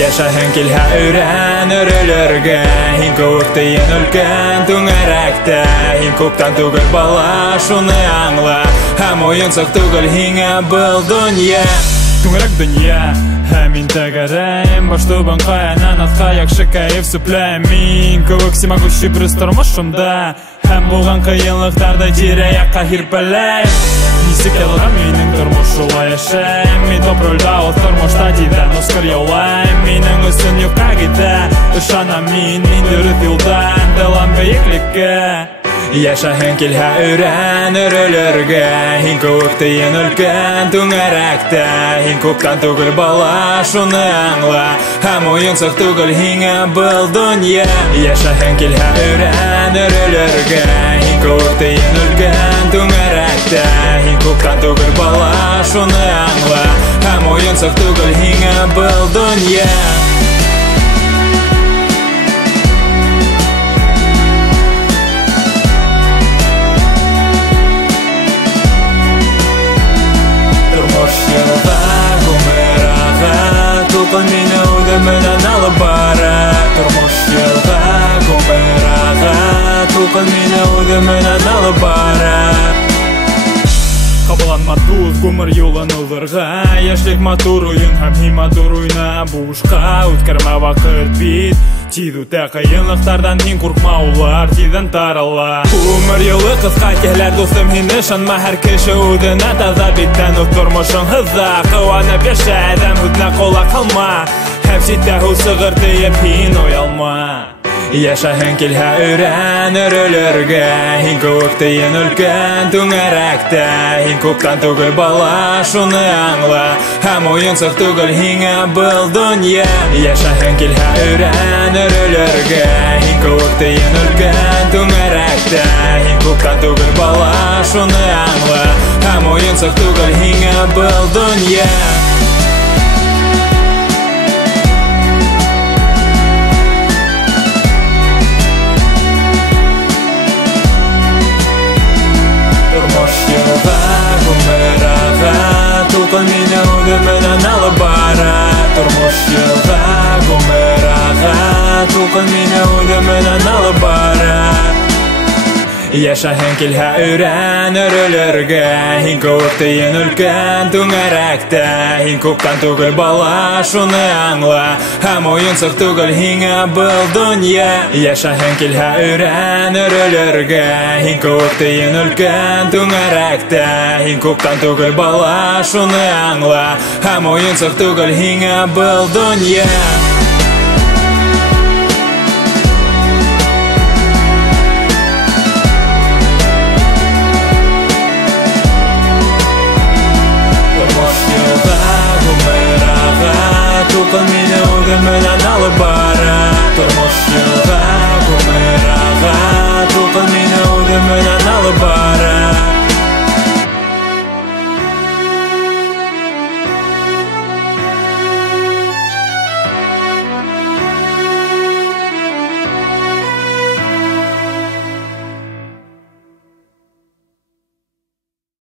Yaşaһын килһә өйрәнер ölәргә. Һин күктән өлкән түңәрәктә. Һин күптән түгел бала, шуны аңла. Һәм уенсак түгел һиңә был дөнья. Түңәрәк дөнья, һәм мин тәгәрәем. Баштубан каянан атка яхшы кайф сүпләйм. Мин кебек симагучы брыз тормышымда. Һәм булган кыенлыктарда тирә-якка һирпәләйм. Нисек ялган минең тормыш шулай яшәйм. Мин топ рольдә ул тормышта тиҙҙән Оскар яулайм. Минең өсөн юҡҡа китә. Ышанам мин дөрөҫ юлдан дәвам бейеклеккә. Yaşaһын килһә өйрәнер ölәргә. Һин күктән өлкән түңәрәктә. Һин күптән түгел бала, шуны аңла. Һәм уенсак түгел һиңә был дөнья. Yaşаһын килһә өйрәнер ölәргә. Һин күктән өлкән түңәрәктә. Һин күптән түгел бала, шуны аңла. Һәм уенсак түгел һиңә был дөнья. Тулҡын мине үҙе менән алып бара. Тормош йылға, ғүмер аға. Тулҡын мине үҙе менән алып бара. Ҡабалан матур ғүмер юлын уҙырға. Йәшлек матур уйын һәм һин матур уйна бушҡа. Үткәрмә ваҡыт бит. Тиҙ үтә ҡыйынлыҡтарҙан һин ҡурҡма, улар тиҙҙән тарала. Ғүмер юлы ҡыҫҡа киләр дуҫым, һин ышанма, һәр кеше үҙенә таҙа биттән үҙ тормошоң һыҙҙа. Ҡыуанып йәшә, әҙәм һүҙенә ҡолаҡ һалма. Һәм ситтә һыу сығыр тейеп һин уялма. Yaşaһын килһә өйрәнер ölәргә. Һин күктән өлкән түңәрәктә. Һин күптән түгел бала, шуны аңла. Һәм уенсак түгел һиңә был дөнья. Yaşаһын килһә өйрәнер ölәргә. Һин күктән өлкән түңәрәктә. Һин күптән түгел бала, шуны аңла. Һәм уенсак түгел һиңә был дөнья. Тулҡын мине үҙе менән алып бара. Тормош йылға, ғүмер аға. Тулҡын мине үҙе менән алып бара. Yaşaһын килһә өйрәнер ölәргә. Һин күктән өлкән түңәрәктә. Һин күптән түгел бала, шуны аңла. Һәм уенсак түгел һиңә был дөнья. Yaşаһын килһә өйрәнер ölәргә. Һин күктән өлкән түңәрәктә. Һин күптән түгел бала, шуны аңла. Һәм уенсак түгел һиңә был дөнья.